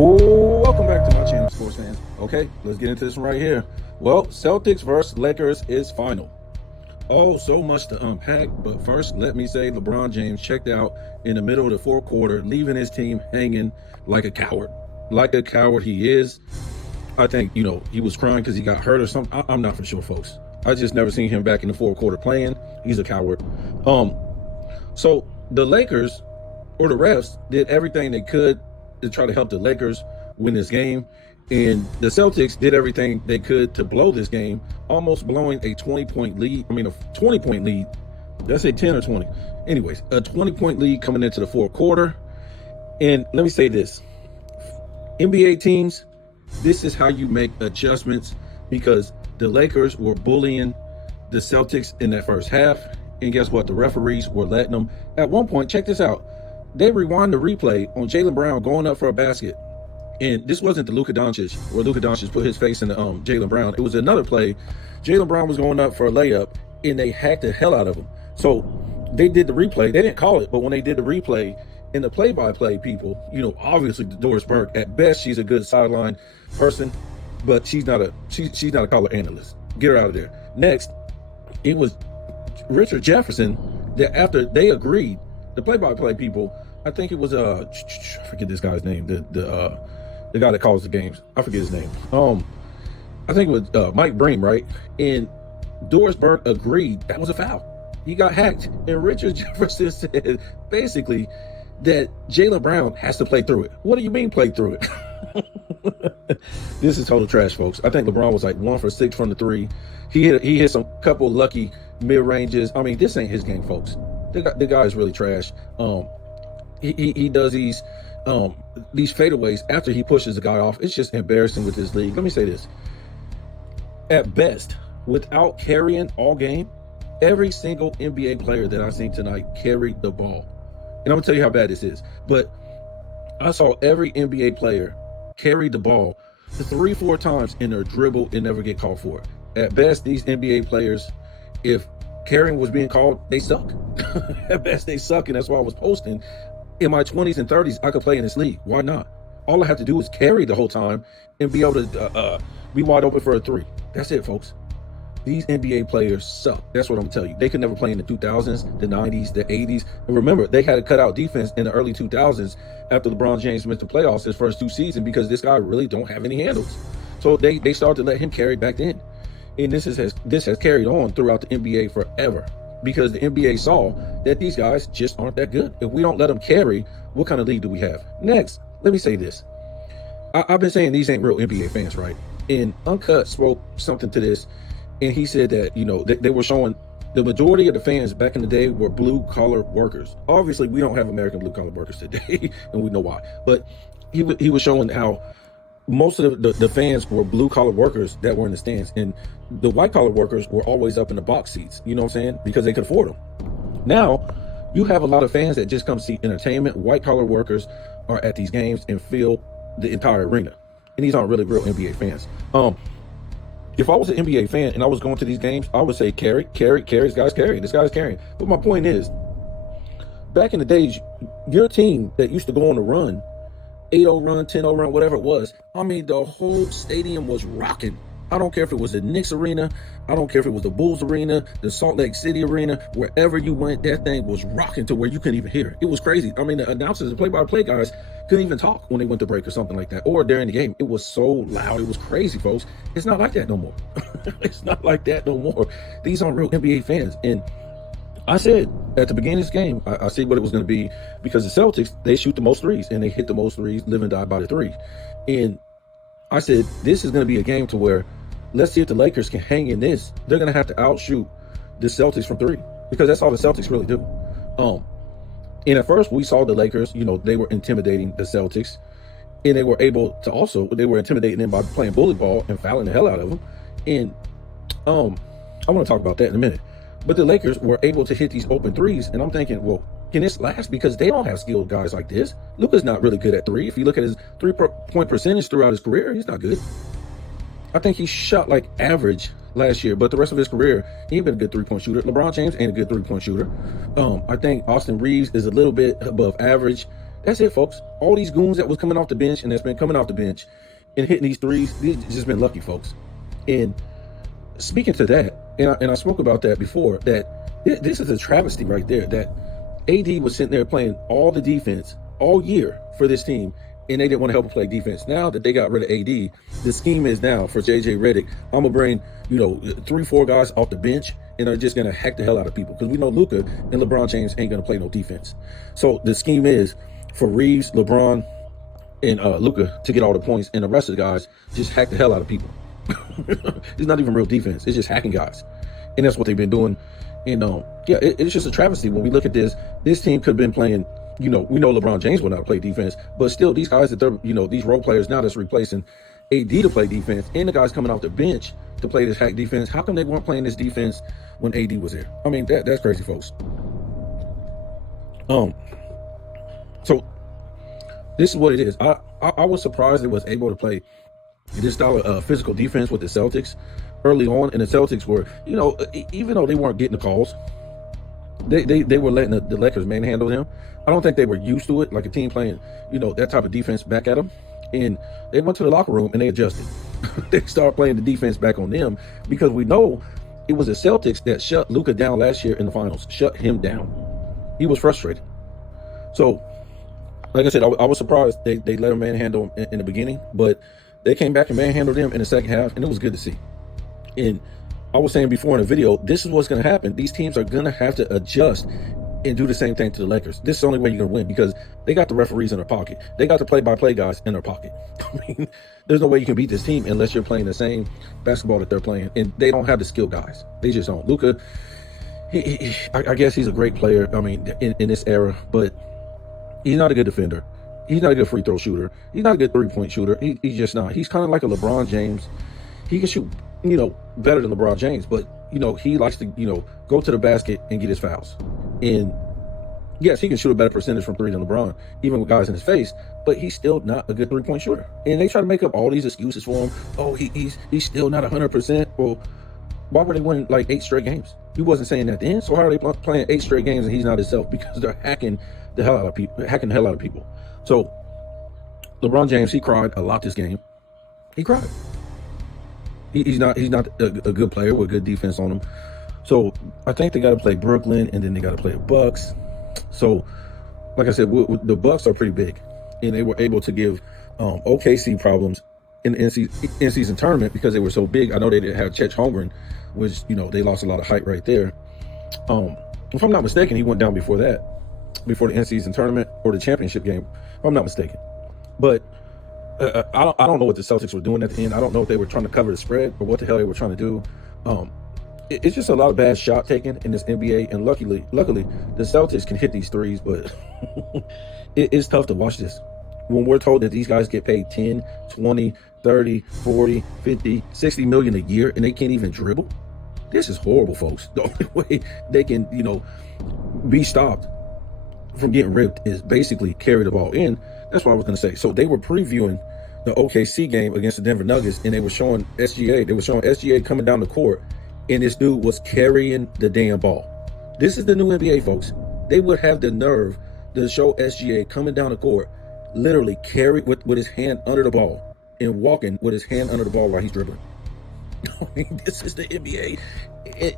Oh, welcome back to my channel, sports fans. Okay, let's get into this one right here. Well, Celtics versus Lakers is final. Oh, so much to unpack, but first, let me say LeBron James checked out in the middle of the fourth quarter, leaving his team hanging like a coward. Like a coward he is. I think, he was crying because he got hurt or something. I'm not for sure, folks. I just never seen him back in the fourth quarter playing. He's a coward. So the Lakers, or the refs, did everything they could to try to help the Lakers win this game. And the Celtics did everything they could to blow this game, almost blowing a 20-point lead. I mean, a 20-point lead. Did I say 10 or 20? Anyways, a 20-point lead coming into the fourth quarter. And let me say this. NBA teams, this is how you make adjustments, because the Lakers were bullying the Celtics in that first half. And guess what? The referees were letting them. At one point, check this out. They rewind the replay on Jaylen Brown going up for a basket. And this wasn't the Luka Dončić, where Luka Dončić put his face in the Jaylen Brown. It was another play. Jaylen Brown was going up for a layup, and they hacked the hell out of him. So they did the replay. They didn't call it, but when they did the replay, and the play-by-play people, obviously Doris Burke, at best, she's a good sideline person, but she's not a color analyst. Get her out of there. Next, it was Richard Jefferson that after they agreed, the play-by-play people, I think it was I forget this guy's name, the guy that calls the games. I forget his name. I think it was Mike Bream, right? And Doris Burke agreed that was a foul. He got hacked, and Richard Jefferson said basically that Jaylen Brown has to play through it. What do you mean play through it? This is total trash, folks. I think LeBron was like 1 for 6 from the three. He hit some couple lucky mid ranges. I mean, this ain't his game, folks. The guy is really trash. He does these fadeaways after he pushes the guy off. It's just embarrassing with this league. Let me say this. At best, without carrying all game, every single NBA player that I've seen tonight carried the ball. And I'm going to tell you how bad this is. But I saw every NBA player carry the ball 3-4 times in their dribble and never get called for it. At best, these NBA players, if carrying was being called, they suck. At best, they suck, and that's why I was posting. In my 20s and 30s, I could play in this league. Why not? All I have to do is carry the whole time and be able to be wide open for a three. That's it, folks. These NBA players suck. That's what I'm telling you. They could never play in the 2000s, the 90s, the 80s. And remember, they had a cutout defense in the early 2000s after LeBron James missed the playoffs his first 2 seasons because this guy really don't have any handles. So they started to let him carry back then. And this has carried on throughout the NBA forever, because the NBA saw that these guys just aren't that good. If we don't let them carry, what kind of league do we have? Next, let me say this. I've been saying these ain't real NBA fans, right? And Uncut spoke something to this, and he said that, they were showing the majority of the fans back in the day were blue-collar workers. Obviously, we don't have American blue-collar workers today, and we know why. But he was showing how most of the fans were blue-collar workers that were in the stands, and the white-collar workers were always up in the box seats, you know what I'm saying? Because they could afford them. Now, you have a lot of fans that just come see entertainment. White-collar workers are at these games and fill the entire arena. And these aren't really real NBA fans. If I was an NBA fan and I was going to these games, I would say carry, this guy's carrying. But my point is, back in the days, your team that used to go on a run, 8-0 run, 10-0 run, whatever it was, I mean, the whole stadium was rocking. I don't care if it was the Knicks arena. I don't care if it was the Bulls arena, the Salt Lake City arena. Wherever you went, that thing was rocking to where you couldn't even hear it. It was crazy. I mean, the announcers, the play-by-play guys couldn't even talk when they went to break or something like that, or during the game. It was so loud. It was crazy, folks. It's not like that no more. It's not like that no more. These aren't real NBA fans. And I said at the beginning of this game, I said what it was going to be, because the Celtics, they shoot the most threes, and they hit the most threes, live and die by the three. And I said, this is going to be a game to where, let's see if the Lakers can hang in this. They're going to have to outshoot the Celtics from three, because that's all the Celtics really do. And at first, we saw the Lakers, they were intimidating the Celtics, and they were intimidating them by playing bully ball and fouling the hell out of them. And I want to talk about that in a minute. But the Lakers were able to hit these open threes, and I'm thinking, well, can this last? Because they don't have skilled guys like this. Luka's not really good at three. If you look at his 3-point percentage throughout his career, he's not good. I think he shot like average last year, but the rest of his career, he ain't been a good 3-point shooter. LeBron James ain't a good 3-point shooter. I think Austin Reeves is a little bit above average. That's it, folks. All these goons that was coming off the bench and that's been coming off the bench and hitting these threes, they've just been lucky, folks. And speaking to that, and I spoke about that before, that this is a travesty right there, that AD was sitting there playing all the defense all year for this team, and they didn't want to help him play defense. Now that they got rid of AD, the scheme is now for JJ Redick, I'm going to bring, 3-4 guys off the bench, and they're just going to hack the hell out of people. Because we know Luka and LeBron James ain't going to play no defense. So the scheme is for Reeves, LeBron, and Luka to get all the points, and the rest of the guys just hack the hell out of people. It's not even real defense. It's just hacking guys. And that's what they've been doing. And it's just a travesty when we look at this. This team could have been playing, we know LeBron James will not play defense, but still these guys that they're, these role players now that's replacing AD to play defense, and the guys coming off the bench to play this hack defense. How come they weren't playing this defense when AD was there? I mean, that's crazy, folks. So this is what it is. I was surprised it was able to play this style of physical defense with the Celtics early on, and the Celtics were, even though they weren't getting the calls, they were letting the Lakers manhandle them. I don't think they were used to it, like a team playing, that type of defense back at them. And they went to the locker room and they adjusted. They started playing the defense back on them, because we know it was the Celtics that shut Luka down last year in the finals, shut him down. He was frustrated. So, like I said, I was surprised they let him manhandle him in the beginning, but they came back and manhandled him in the second half, and it was good to see. And I was saying before in the video, this is what's going to happen. These teams are going to have to adjust and do the same thing to the Lakers. This is the only way you're going to win, because they got the referees in their pocket. They got the play-by-play guys in their pocket. I mean, there's no way you can beat this team unless you're playing the same basketball that they're playing. And they don't have the skill guys. They just don't. Luka, I guess he's a great player, I mean, in this era, but he's not a good defender. He's not a good free throw shooter. He's not a good three-point shooter. He's just not. He's kind of like a LeBron James. He can shoot, better than LeBron James, but, he likes to, go to the basket and get his fouls. And yes, he can shoot a better percentage from three than LeBron, even with guys in his face, but he's still not a good three-point shooter. And they try to make up all these excuses for him. Oh, he's still not 100%. Well, why were they winning like 8 straight games? He wasn't saying that then. So how are they playing 8 straight games and he's not himself? Because they're hacking the hell out of people. So LeBron James, he cried a lot this game. He cried. He's not a good player with good defense on him. So I think they got to play Brooklyn, and then they got to play the Bucks. So, like I said, the Bucks are pretty big, and they were able to give OKC problems in the in-season tournament because they were so big. I know they didn't have Chet Holmgren, which they lost a lot of height right there. If I'm not mistaken, he went down before the in-season tournament or the championship game, if I'm not mistaken. But I don't know what the Celtics were doing at the end. I don't know if they were trying to cover the spread or what the hell they were trying to do. It's just a lot of bad shot taking in this NBA, and luckily the Celtics can hit these threes, but it's tough to watch this when we're told that these guys get paid 10, 20, 30, 40, 50, 60 million a year and they can't even dribble. This is horrible, folks. The only way they can, be stopped from getting ripped is basically carry the ball in. That's what I was going to say. So they were previewing the OKC game against the Denver Nuggets, and they were showing SGA. They were showing SGA coming down the court, and this dude was carrying the damn ball. This is the new NBA, folks. They would have the nerve to show SGA coming down the court, literally carry with his hand under the ball and walking with his hand under the ball while he's dribbling. I mean, this is the NBA.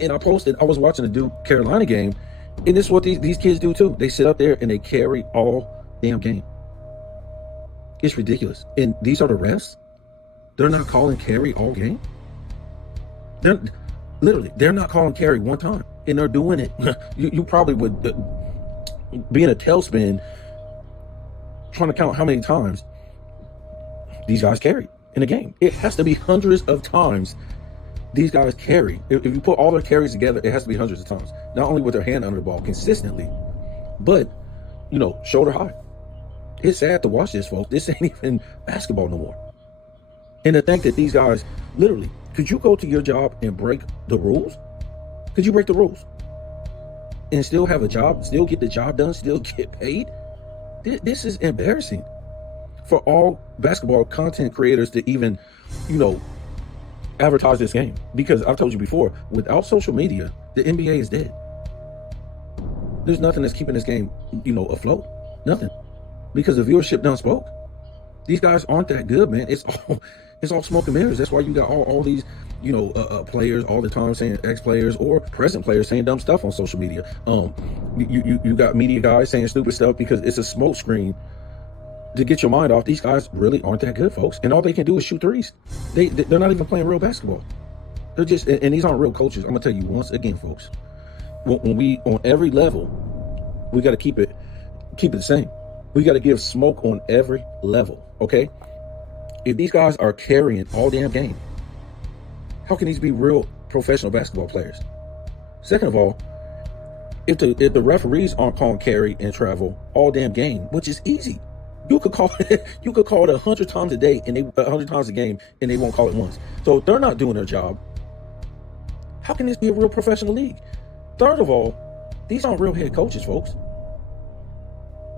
And I was watching the Duke Carolina game, and this is what these kids do too. They sit up there and they carry all damn game. It's ridiculous. And these are the refs. They're not calling carry all game. They're not calling carry one time, and they're doing it. You probably would be in a tailspin trying to count how many times these guys carry in a game. It has to be hundreds of times these guys carry. If you put all their carries together, it has to be hundreds of times. Not only with their hand under the ball consistently, but shoulder high. It's sad to watch this, folks. This ain't even basketball no more. And to think that these guys, literally, could you go to your job and break the rules? Could you break the rules and still have a job, still get the job done, still get paid? This is embarrassing for all basketball content creators to even, advertise this game. Because I've told you before, without social media, the NBA is dead. There's nothing that's keeping this game, afloat. Nothing. because the viewership done spoke. These guys aren't that good, man. It's all smoke and mirrors. That's why you got all these, players all the time saying ex-players or present players saying dumb stuff on social media. You got media guys saying stupid stuff because it's a smoke screen to get your mind off. These guys really aren't that good, folks. And all they can do is shoot threes. They're not even playing real basketball. They're just, and these aren't real coaches. I'm gonna tell you once again, folks. When we on every level, we got to keep it the same. We got to give smoke on every level. Okay. If these guys are carrying all damn game, how can these be real professional basketball players? Second of all, if the referees aren't calling carry and travel all damn game, which is easy, you could call it 100 times a day and 100 times a game, and they won't call it once. So if they're not doing their job, how can this be a real professional league? Third of all, these aren't real head coaches, folks.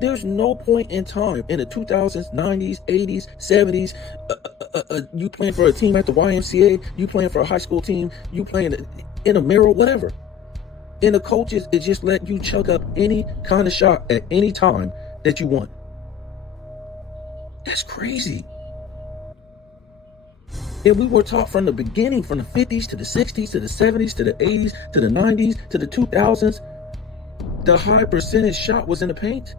There's no point in time in the 2000s, 90s, 80s, 70s, you playing for a team at the YMCA, you playing for a high school team, you playing in a mirror, whatever. And the coaches, it just let you chuck up any kind of shot at any time that you want. That's crazy. And we were taught from the beginning, from the 50s to the 60s to the 70s to the 80s to the 90s to the 2000s, the high percentage shot was in the paint.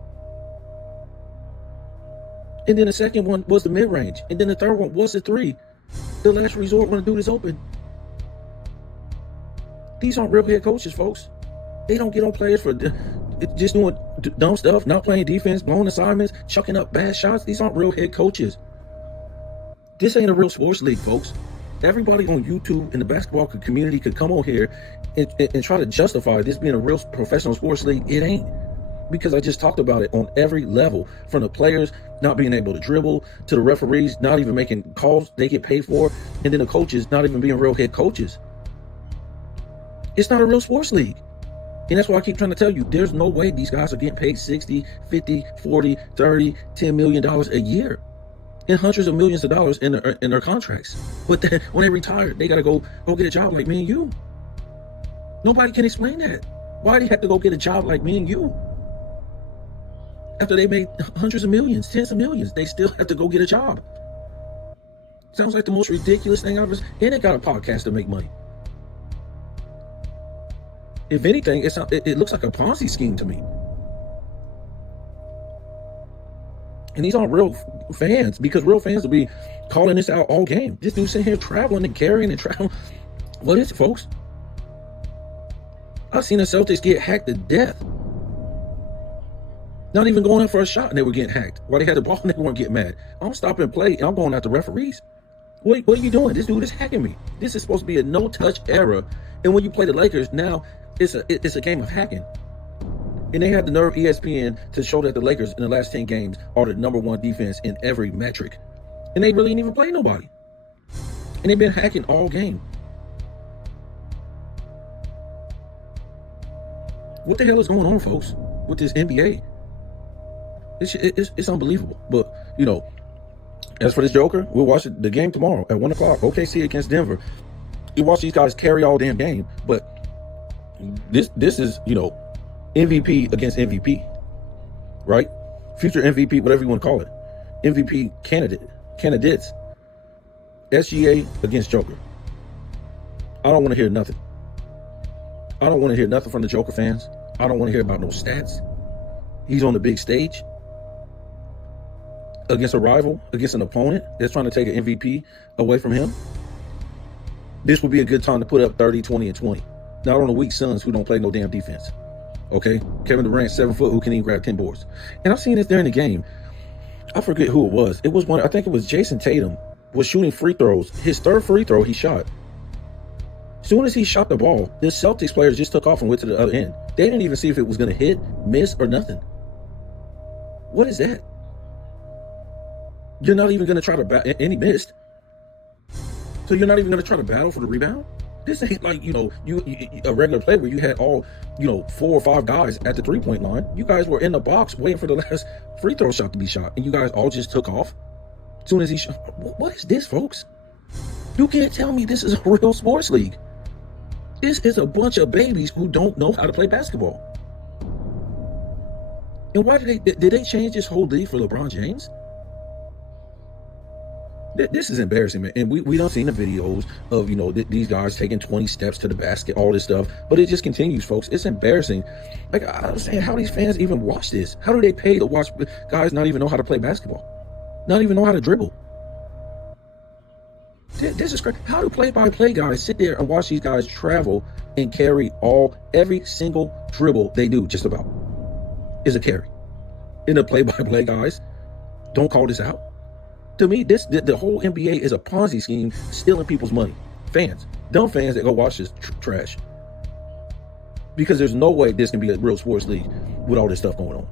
And then the second one was the mid-range. And then the third one was the three. The last resort when the dude is open. These aren't real head coaches, folks. They don't get on players for just doing dumb stuff, not playing defense, blowing assignments, chucking up bad shots. These aren't real head coaches. This ain't a real sports league, folks. Everybody on YouTube in the basketball community could come on here and try to justify this being a real professional sports league. It ain't. Because I just talked about it on every level, from the players not being able to dribble, to the referees not even making calls they get paid for, and then the coaches not even being real head coaches. It's not a real sports league. And that's why I keep trying to tell you, there's no way these guys are getting paid 60, 50, 40, 30, $10 million a year. And hundreds of millions of dollars in their contracts. But then when they retire, they got to go get a job like me and you. Nobody can explain that. Why do they have to go get a job like me and you? After they made hundreds of millions, tens of millions, they still have to go get a job. Sounds like the most ridiculous thing I've ever seen. And they got a podcast to make money. If anything, it looks like a Ponzi scheme to me. And these aren't real fans, because real fans will be calling this out all game. This dude sitting here traveling and carrying and traveling. What is it, folks? I've seen the Celtics get hacked to death. Not even going up for a shot and they were getting hacked. While they had the ball and they weren't getting mad. I'm stopping play and I'm going at the referees. What are you doing? This dude is hacking me. This is supposed to be a no-touch era. And when you play the Lakers, now it's a game of hacking. And they had the nerve, ESPN, to show that the Lakers in the last 10 games are the number one defense in every metric. And they really ain't even played nobody. And they've been hacking all game. What the hell is going on, folks, with this NBA? It's unbelievable. But, as for this Joker, we'll watch the game tomorrow at 1 o'clock. OKC against Denver. You watch these guys carry all damn game. But this is, MVP against MVP, right? Future MVP, whatever you want to call it. MVP candidates. SGA against Joker. I don't want to hear nothing. I don't want to hear nothing from the Joker fans. I don't want to hear about no stats. He's on the big stage against a rival, against an opponent that's trying to take an MVP away from him. This would be a good time to put up 30, 20, and 20. Not on the weak Suns who don't play no damn defense. Okay? Kevin Durant, 7 foot, who can even grab 10 boards. And I've seen this during the game. I forget who it was. It was I think it was Jason Tatum was shooting free throws. His third free throw, he shot. As soon as he shot the ball, the Celtics players just took off and went to the other end. They didn't even see if it was going to hit, miss, or nothing. What is that? You're not even going to try to and he missed. So you're not even going to try to battle for the rebound? This ain't like, you a regular play where you had all, 4 or 5 guys at the 3-point line. You guys were in the box waiting for the last free throw shot to be shot, and you guys all just took off as soon as he shot. What is this, folks? You can't tell me this is a real sports league. This is a bunch of babies who don't know how to play basketball. And why did they change this whole league for LeBron James? This is embarrassing, man. And we don't seen the videos of, these guys taking 20 steps to the basket, all this stuff. But it just continues, folks. It's embarrassing. Like, I was saying, how do these fans even watch this? How do they pay to watch guys not even know how to play basketball? Not even know how to dribble? This is crazy. How do play-by-play guys sit there and watch these guys travel and carry every single dribble they do, just about, is a carry? And the play-by-play guys don't call this out? To me, the whole NBA is a Ponzi scheme, stealing people's money. Fans, dumb fans that go watch this trash. Because there's no way this can be a real sports league with all this stuff going on.